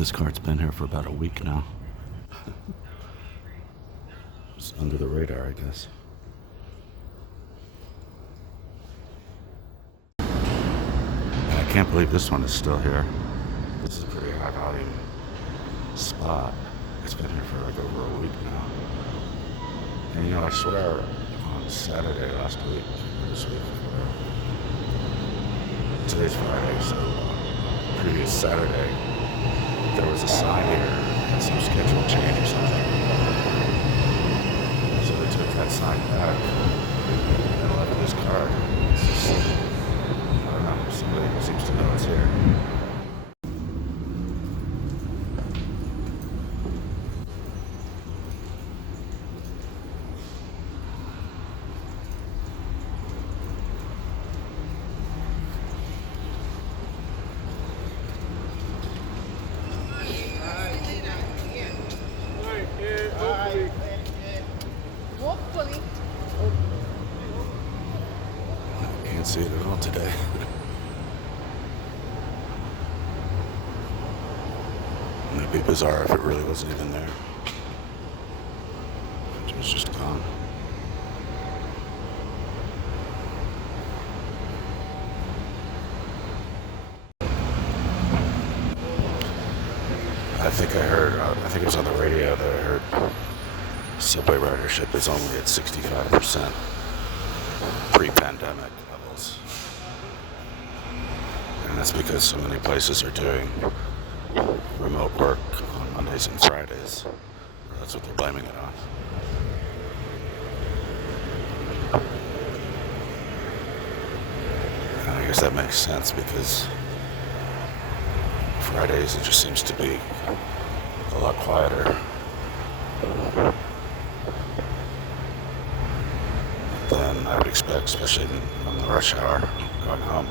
This cart's been here for about a week now. It's under the radar, I guess. And I can't believe this one is still here. This is a pretty high volume spot. It's been here for like over a week now. And you know, I swear on Saturday last week, or this week, today's Friday, so previous Saturday, there was a sign here, and some schedule change or something. So they took that sign back and left this card. It's just, I don't know, somebody seems to know it's here. Can't see it at all today. And it'd be bizarre if it really wasn't even there. It was just gone. I think it was on the radio that I heard subway ridership is only at 65% pre-pandemic levels. And that's because so many places are doing remote work on Mondays and Fridays. That's what they're blaming it on. And I guess that makes sense because Fridays it just seems to be a lot quieter. Than I would expect, especially on the rush hour going home.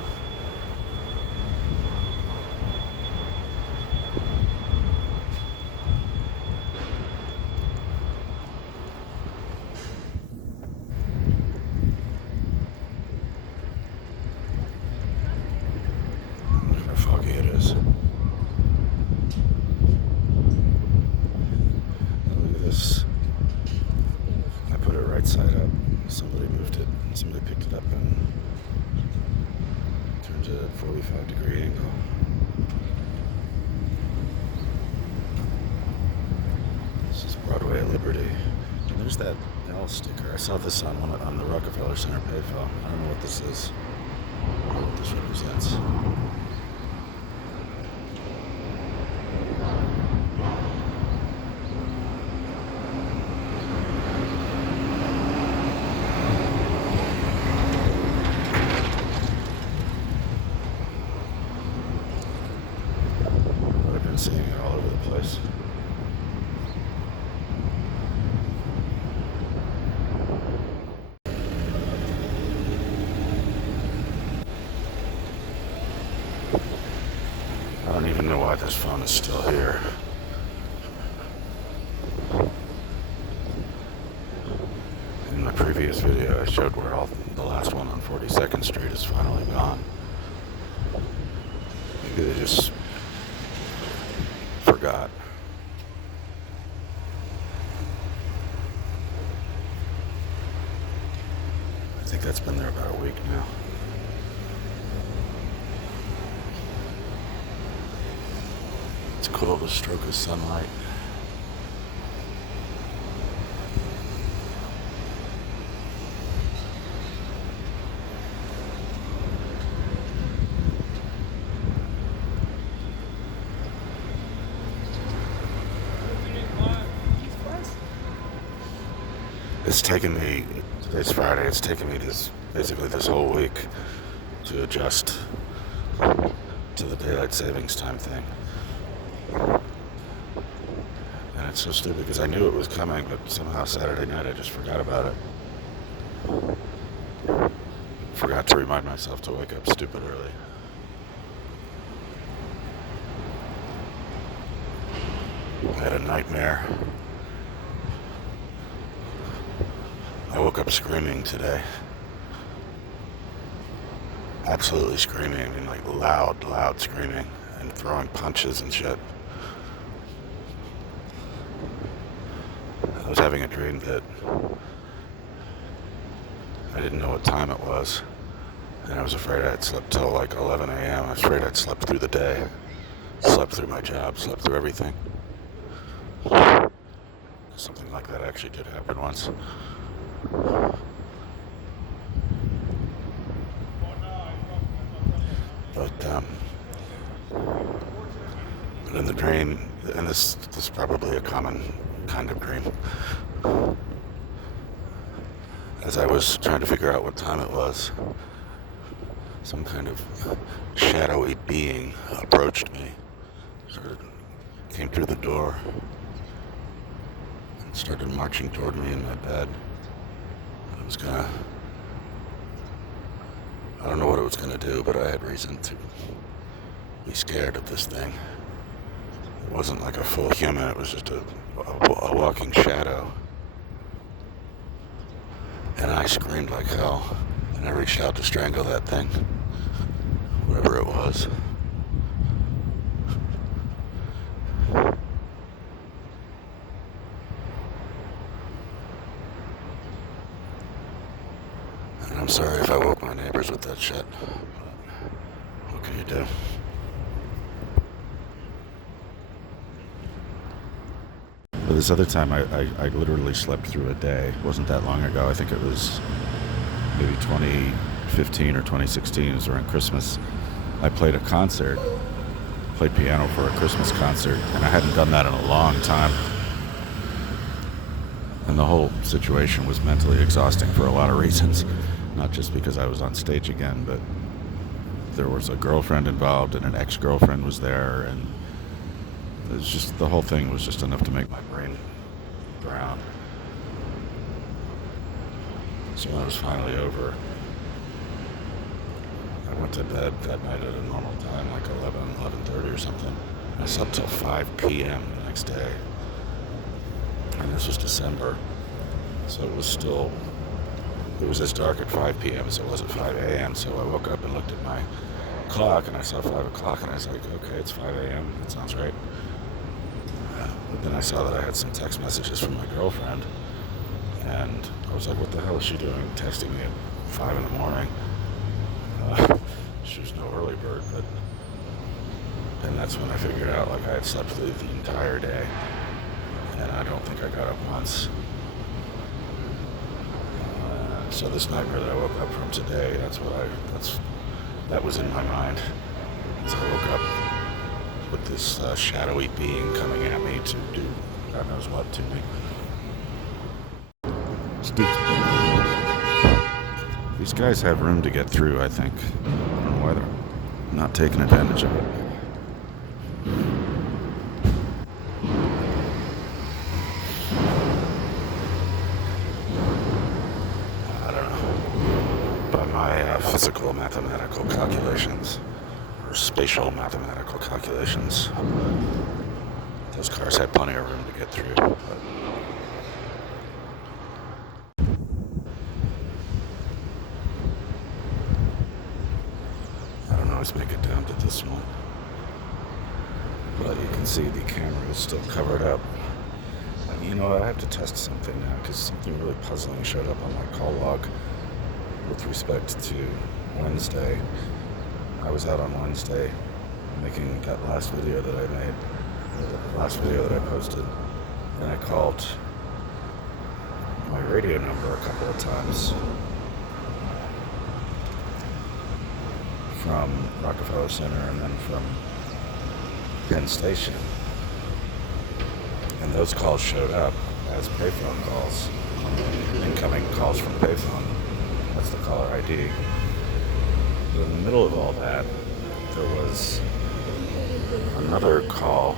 Look how foggy it is. Look at this. I put it right side up. Somebody moved it, somebody picked it up and turned it at 45-degree angle. This is Broadway at Liberty. And there's that L sticker. I saw this on the Rockefeller Center payphone. I don't know what this is. I don't know what this represents. Seeing it all over the place. I don't even know why this phone is still here. In my previous video I showed where the last one on 42nd Street is finally gone. Maybe they just forgot. I think that's been there about a week now. It's cool, the stroke of sunlight. It's taken me, today's Friday, it's taken me basically this whole week to adjust to the daylight savings time thing. And it's so stupid because I knew it was coming, but somehow Saturday night I just forgot about it. Forgot to remind myself to wake up stupid early. I had a nightmare. I woke up screaming today. Absolutely screaming. I mean, like loud screaming and throwing punches and shit. I was having a dream that I didn't know what time it was, and I was afraid I had slept till like 11 a.m. I was afraid I'd slept through the day, slept through my job, slept through everything. Something like that actually did happen once. But in the dream, and this is probably a common kind of dream, as I was trying to figure out what time it was, some kind of shadowy being approached me, came through the door, and started marching toward me in my bed. I don't know what it was gonna do, but I had reason to be scared of this thing. It wasn't like a full human, it was just a walking shadow. And I screamed like hell, and I reached out to strangle that thing, whatever it was. And I'm sorry if I woke my neighbors with that shit, but what can you do? But this other time, I literally slept through a day. It wasn't that long ago. I think it was maybe 2015 or 2016. It was around Christmas. I played a concert, played piano for a Christmas concert, and I hadn't done that in a long time. And the whole situation was mentally exhausting for a lot of reasons. Not just because I was on stage again, but there was a girlfriend involved, and an ex-girlfriend was there, and it was just, the whole thing was just enough to make my brain drown. So when it was finally over, I went to bed that night at a normal time, like 11:30 or something. I slept till 5 p.m. the next day. And this was December, so it was as dark at 5 p.m. as it was at 5 a.m. So I woke up and looked at my clock, and I saw 5 o'clock, and I was like, okay, it's 5 a.m. That sounds right. But then I saw that I had some text messages from my girlfriend, and I was like, what the hell is she doing texting me at 5 in the morning? She was no early bird, and that's when I figured out, like, I had slept through the entire day, and I don't think I got up once. So this nightmare that I woke up from today, that was in my mind. So I woke up with this shadowy being coming at me to do God knows what to me. These guys have room to get through, I think. I don't know why they're not taking advantage of it. I don't know. By my physical mathematical calculations, or spatial mathematical calculations, those cars had plenty of room to get through. But I don't always make it down to this one. But you can see the camera is still covered up. You know, I have to test something now, because something really puzzling showed up on my call log with respect to Wednesday. I was out on Wednesday making that last video that I made, the last video that I posted, and I called my radio number a couple of times from Rockefeller Center and then from Penn Station. And those calls showed up as payphone calls, incoming calls from payphone. That's the caller ID. But in the middle of all that, there was another call.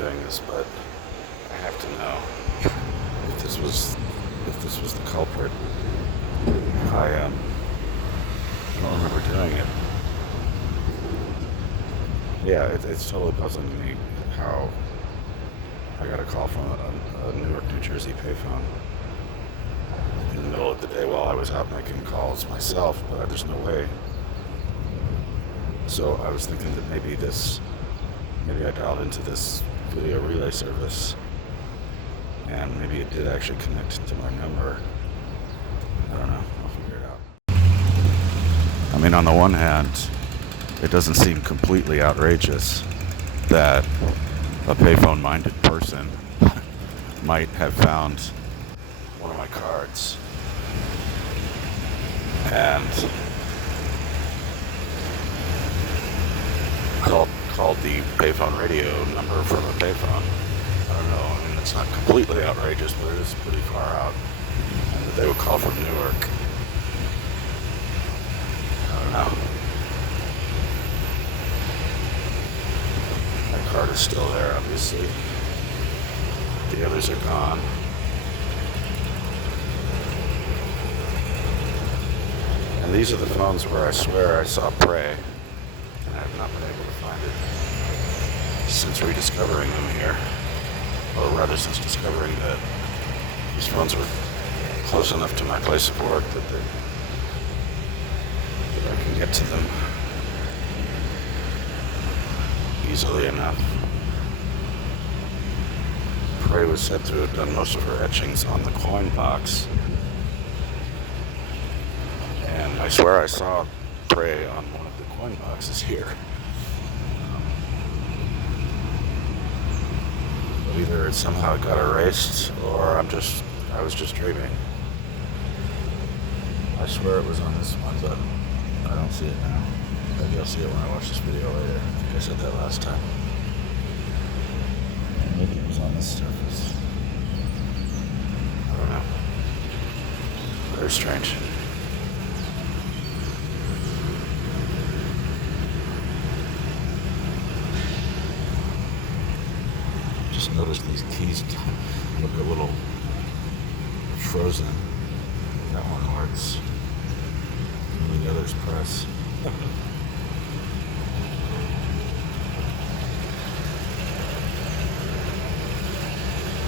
doing this, but I have to know if this was the culprit. I don't remember doing it. Yeah, it's totally puzzling to me how I got a call from a Newark, New Jersey payphone in the middle of the day while I was out making calls myself, but there's no way. So I was thinking that maybe I dialed into this video relay service, and maybe it did actually connect to my number. I don't know. I'll figure it out. I mean, on the one hand, it doesn't seem completely outrageous that a payphone-minded person might have found one of my cards and called the Payphone Radio number from a payphone. I don't know. I mean, it's not completely outrageous, but it is pretty far out. And that they would call from Newark. I don't know. My card is still there, obviously. The others are gone. And these are the phones where I swear I saw Prey, and I have not been able to find it since rediscovering them here. Or rather, since discovering that these phones were close enough to my place of work that I can get to them easily enough. Prey was said to have done most of her etchings on the coin box. And I swear I saw Prey on one of the coin boxes here. But either it somehow got erased, or I was just dreaming. I swear it was on this one, but I don't see it now. Maybe I'll see it when I watch this video later. I think I said that last time. Maybe it was on this surface. I don't know. Very strange. Just noticed these keys look a little frozen. That one works. The others press.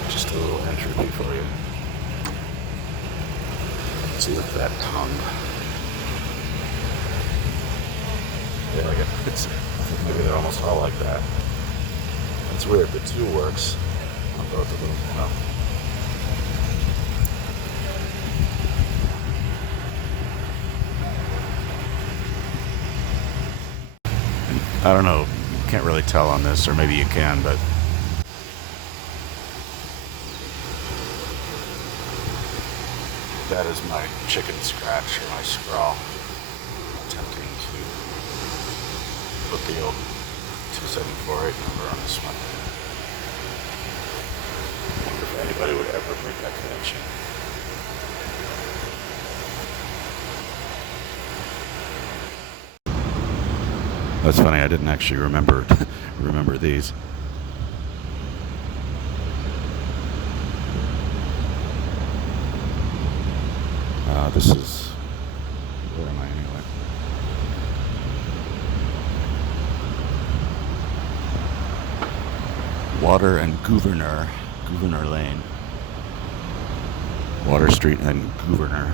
Just a little entropy for you. See, look at that tongue. Yeah, I think maybe they're almost all like that. It's weird, the 2 works on both of them. Well, I don't know, you can't really tell on this, or maybe you can, but that is my chicken scratch, or my scrawl, attempting to put the old 2748 number on this one. I wonder if anybody would ever make that connection. That's funny, I didn't actually remember these. This is... Where am I anyway? Water and Gouverneur Lane. Water Street and Gouverneur.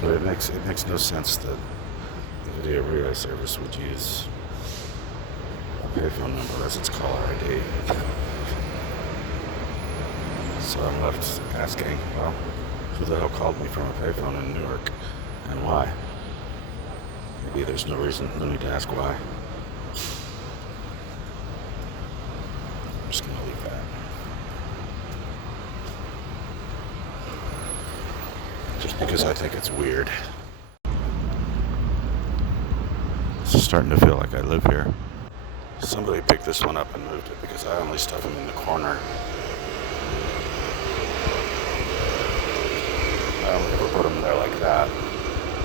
But it makes no sense that the video relay service would use a payphone number as its caller ID. So I'm left asking, well, who the hell called me from a payphone in Newark, and why? Maybe there's no need to ask why. I'm just gonna leave that. Just because I think it's weird. It's starting to feel like I live here. Somebody picked this one up and moved it because I only stuff them in the corner. never put them there like that.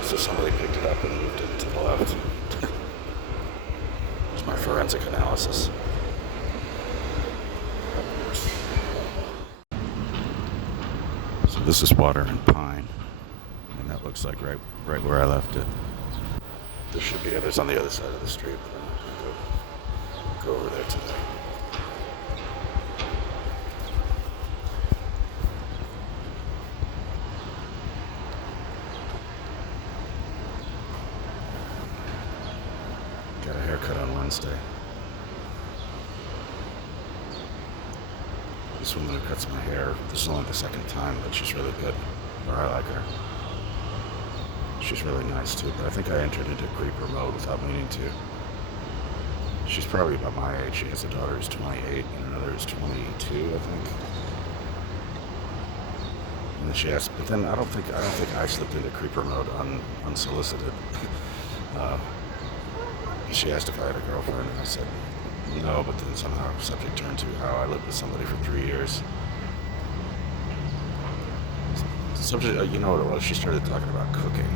So somebody picked it up and moved it to the left. It's my forensic analysis. So this is Water and Pine, and that looks like right where I left it. There should be others on the other side of the street, but I'm going to go over there today. Got a haircut on Wednesday. This woman who cuts my hair, this is only the second time, but she's really good. Or I like her. She's really nice too, but I think I entered into creeper mode without meaning to. She's probably about my age. She has a daughter who's 28 and another who's 22, I think. And then she asked, but then I don't think I slipped into creeper mode unsolicited. She asked if I had a girlfriend, and I said no, but then somehow the subject turned to how I lived with somebody for 3 years. The subject, you know what it was? She started talking about cooking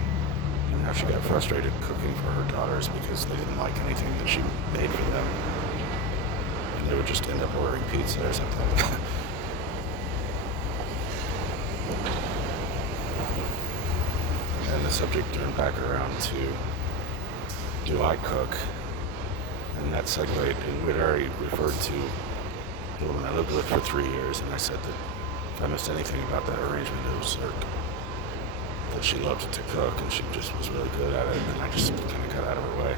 and how she got frustrated cooking for her daughters because they didn't like anything that she made for them, and they would just end up ordering pizza or something. And the subject turned back around to, do I cook? And that segued, and we'd already referred to the woman I lived with for 3 years, and I said that if I missed anything about that arrangement, it was that she loved to cook, and she just was really good at it, and I just kind of got out of her way.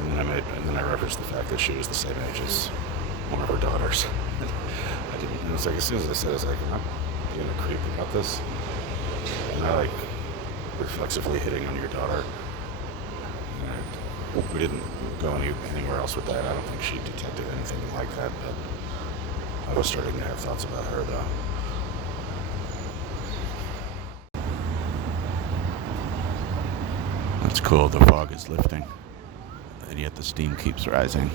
And then I referenced the fact that she was the same age as one of her daughters. And it was like, as soon as I said it, I was like, I'm being a creep about this. And I like reflexively hitting on your daughter. And we didn't go anywhere else with that. I don't think she detected anything like that, but I was starting to have thoughts about her, though. That's cool. The fog is lifting, and yet the steam keeps rising.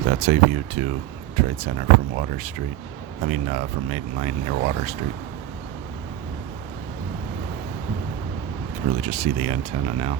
That's a view to Trade Center from Water Street. From Maiden Lane near Water Street. You can really just see the antenna now.